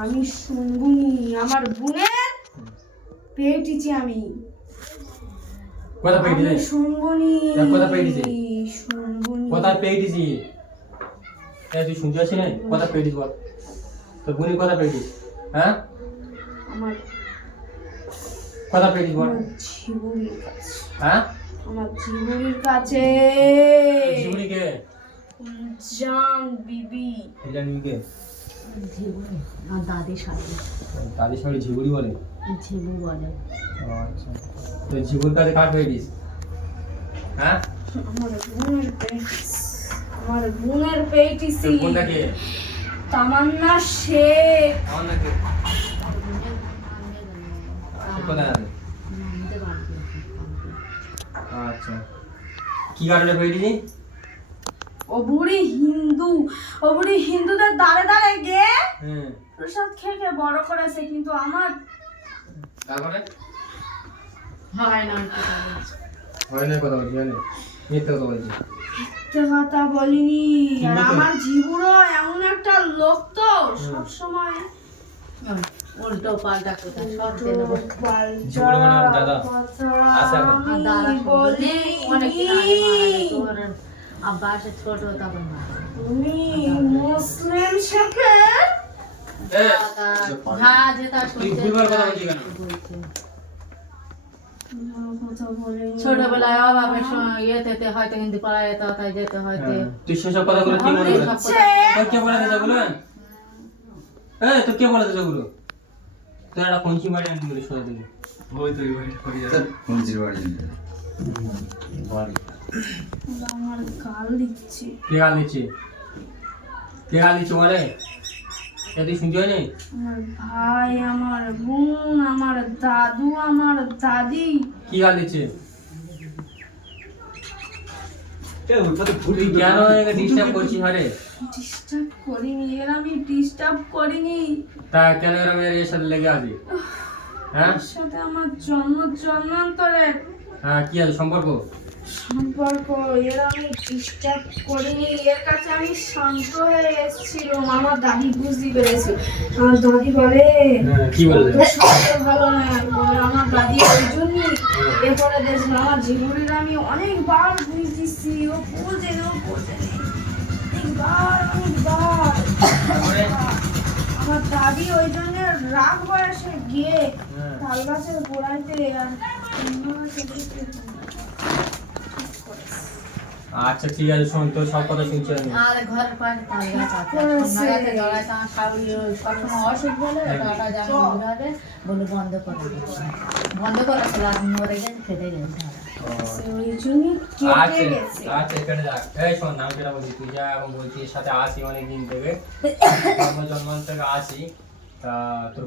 আমি শুনবুনি আমার বোনের পেয়েছি আমি কথা পেয়েছি আমি শুনবুনি কথা পেয়েছি শুনবুনি কথা পেয়েছি তুই শুনতে পাচ্ছি না কথা পেয়েছিস বল তোর বোনের কথা পেয়েছিস হ্যাঁ আমার কথা পেয়েছিস বল জীবনের কাছে হ্যাঁ আমার জীবনের কাছে ঝিবুড়িকে জান বিবি এটা নিকে ঝিবুড়ি আর দাদি শাড়ি তাদের সবাই ঝিবুড়ি বলে ঝিবু বলে। ও আচ্ছা তো ঝিবুর কাছে কাট পেয়েছিস হ্যাঁ আমার বোনের পেয়েছিস আমার বোনের পেয়েছিস তোর বোনটাকে তামান্না শেখ আমার নাকি কোথায় আছে আচ্ছা কি কারণে পেয়েছিস ও বুড়ি হিন্দুদের দাঁড়ে দাঁড়ে গিয়ে হ্যাঁ প্রসাদ খেয়ে খেয়ে বড় করেছে কিন্তু আমার তারপরে হয় না হয় না কথা বলছি হয় না মিথ্যে কথা বলছি মিথ্যে কথা বলিনি আর মিথ্যে? আমার জীবনও এমন একটা লোক তো সব সময় উল্টো পাল্টা কথা সব জেনে বসে। জীবনে মানে আমার দাদা আছে এখন। আর দাদা বলে অনেক তোর আব্বা আসে ছোট তখন তুমি মুসলিম শেখের যা যেটা তুই ভুলভাল কথা বলছিস কেন? কথা বলিনি ছোটবেলায় অভাবের সময় ইয়েতে হয়তো হিন্দি পড়া যেত তাই যেতে হয়তো তুই সেসব কথাগুলো কি মনে করে তোর কে বলে দিয়েছে ওগুলো তোর কে বলে দিয়েছে ওগুলো তোর একটা পঞ্চি বাড়ি আনতে বলে সোজা দিকে ওই তো বাড়িটা করে যাবে পঞ্চির বাড়ি বাড়ি ওরা আমার গাল দিচ্ছে কে গাল দিচ্ছে বলে তুই শুনতে হয় নাই আমার ভাই আমার বোন আমার দাদু আমার দাদি কি গাল দিচ্ছে তুই কেন একে ডিস্টার্ব করছিস আরে ডিস্টার্ব করিনি এর আমি ডিস্টার্ব করিনি তা কেন এরকম এর সাথে লেগে আছি হ্যাঁ এর সাথে আমার জন্মান্তরের হ্যাঁ কি আছে সম্পর্ক সম্পর্ক এর আমি ডিস্টার্ব করিনি এর কাছে আমি শান্ত হয়ে এসেছিলাম আমার দাদি বুঝতে পেরেছে আমার দাদি বলে কি বলে তোর স্বাস্থ্য ভালো নয় বলে আমার দাদি ওই জন্যই এরপরে দেখলাম আমার জীবনের আমি অনেকবার বুঝতেছি ও বোঝে অনেকবার তারপরে আমার দাদি ওই জন্য রাগ বয়সে গিয়ে হ্যাঁ। তাল গাছের গোড়াইতে আর অন্য গাছে বসে আচ্ছা ঠিক আছে শোন তোর সব কথা শুনছি আমি আর ঘরের পাশে তাল গাছ আছে সোনাগাতে জড়াইতে আমার শাশুড়ি সবসময় অসুখ বলে ওটা জানি বুঝাবে বলে বন্ধ করে দিচ্ছে বন্ধ করেছিল আর মরে গেছে ফেটে গেছে ওই জন্যই কেটে গেছে আচ্ছা কেটে যাক এই শোন নাম কেটা বলছি তুই যা এখন বলছিস সাথে আসি অনেকদিন থেকে জন্মান্তর থেকে আসি তা তোর